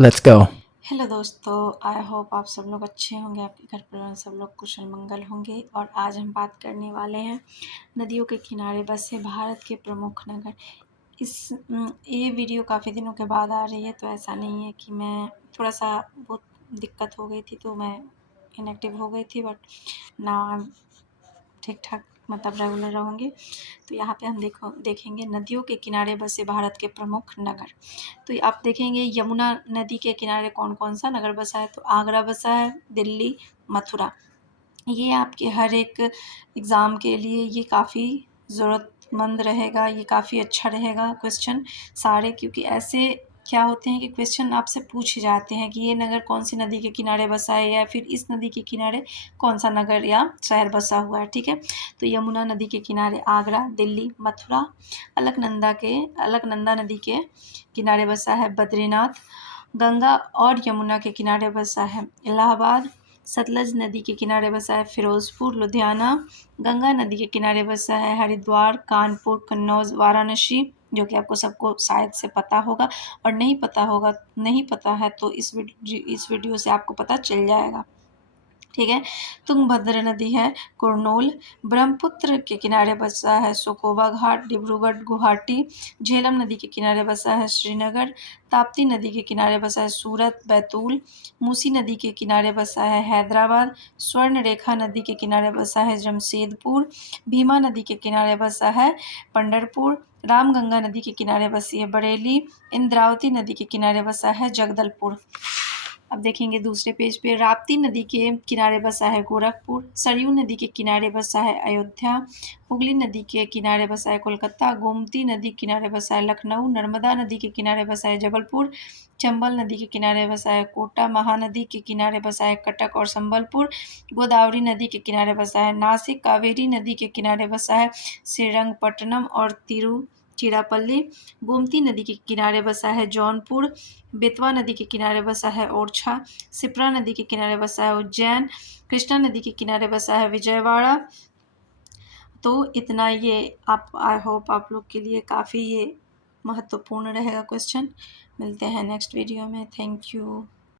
Let's go. Hello दोस्तों, I hope आप सब लोग अच्छे होंगे, आपके घर पर सब लोग कुशल मंगल होंगे। और आज हम बात करने वाले हैं नदियों के किनारे बसे भारत के प्रमुख नगर। ये वीडियो काफ़ी दिनों के बाद आ रही है, तो ऐसा नहीं है कि मैं थोड़ा सा बहुत दिक्कत हो गई थी तो मैं इनएक्टिव हो गई थी, बट नाउ ठीक ठाक मतलब रेगुलर रहूँगी। तो यहाँ पे हम देखेंगे नदियों के किनारे बसे भारत के प्रमुख नगर। तो आप देखेंगे यमुना नदी के किनारे कौन कौन सा नगर बसा है। तो आगरा बसा है, दिल्ली, मथुरा। ये आपके हर एक एग्ज़ाम के लिए ये काफ़ी ज़रूरतमंद रहेगा, ये काफ़ी अच्छा रहेगा क्वेश्चन सारे, क्योंकि ऐसे क्या होते हैं कि क्वेश्चन आपसे पूछे जाते हैं कि ये नगर कौन सी नदी के किनारे बसा है, या फिर इस नदी के किनारे कौन सा नगर या शहर बसा हुआ है। ठीक है, तो यमुना नदी के किनारे आगरा, दिल्ली, मथुरा। अलकनंदा नदी के किनारे बसा है बद्रीनाथ। गंगा और यमुना के किनारे बसा है इलाहाबाद। सतलज नदी के किनारे बसा है फिरोज़पुर, लुधियाना। गंगा नदी के किनारे बसा है हरिद्वार, कानपुर, कन्नौज, वाराणसी, जो कि आपको सबको शायद से पता होगा। और नहीं पता है तो इस वीडियो से आपको पता चल जाएगा। ठीक है, तुंगभद्र नदी है कुरनूल। ब्रह्मपुत्र के किनारे बसा है सोकोबा घाट, डिब्रूगढ़, गुवाहाटी। झेलम नदी के किनारे बसा है श्रीनगर। ताप्ती नदी के किनारे बसा है सूरत, बैतूल। मूसी नदी के किनारे बसा है हैदराबाद। स्वर्ण रेखा नदी के किनारे बसा है जमशेदपुर। भीमा नदी के किनारे बसा है पंढरपुर। रामगंगा नदी के किनारे बसी है बरेली। इंद्रावती नदी के किनारे बसा है जगदलपुर। अब देखेंगे दूसरे पेज पे, राप्ती नदी के किनारे बसा है गोरखपुर। सरयू नदी के किनारे बसा है अयोध्या। हुगली नदी के किनारे बसा है कोलकाता। गोमती नदी के किनारे बसा है लखनऊ। नर्मदा नदी के किनारे बसा है जबलपुर। चंबल नदी के किनारे बसा है कोटा। महानदी के किनारे बसा है कटक और संबलपुर। गोदावरी नदी के किनारे बसा है नासिक। कावेरी नदी के किनारे बसा है श्रीरंगपट्टनम और तिरुचिरापल्ली। गोमती नदी के किनारे बसा है जौनपुर। बेतवा नदी के किनारे बसा है ओरछा। सिप्रा नदी के किनारे बसा है उज्जैन। कृष्णा नदी के किनारे बसा है विजयवाड़ा। तो इतना ये आप, आई होप आप लोग के लिए काफ़ी ये महत्वपूर्ण रहेगा क्वेश्चन। मिलते हैं नेक्स्ट वीडियो में। Thank you.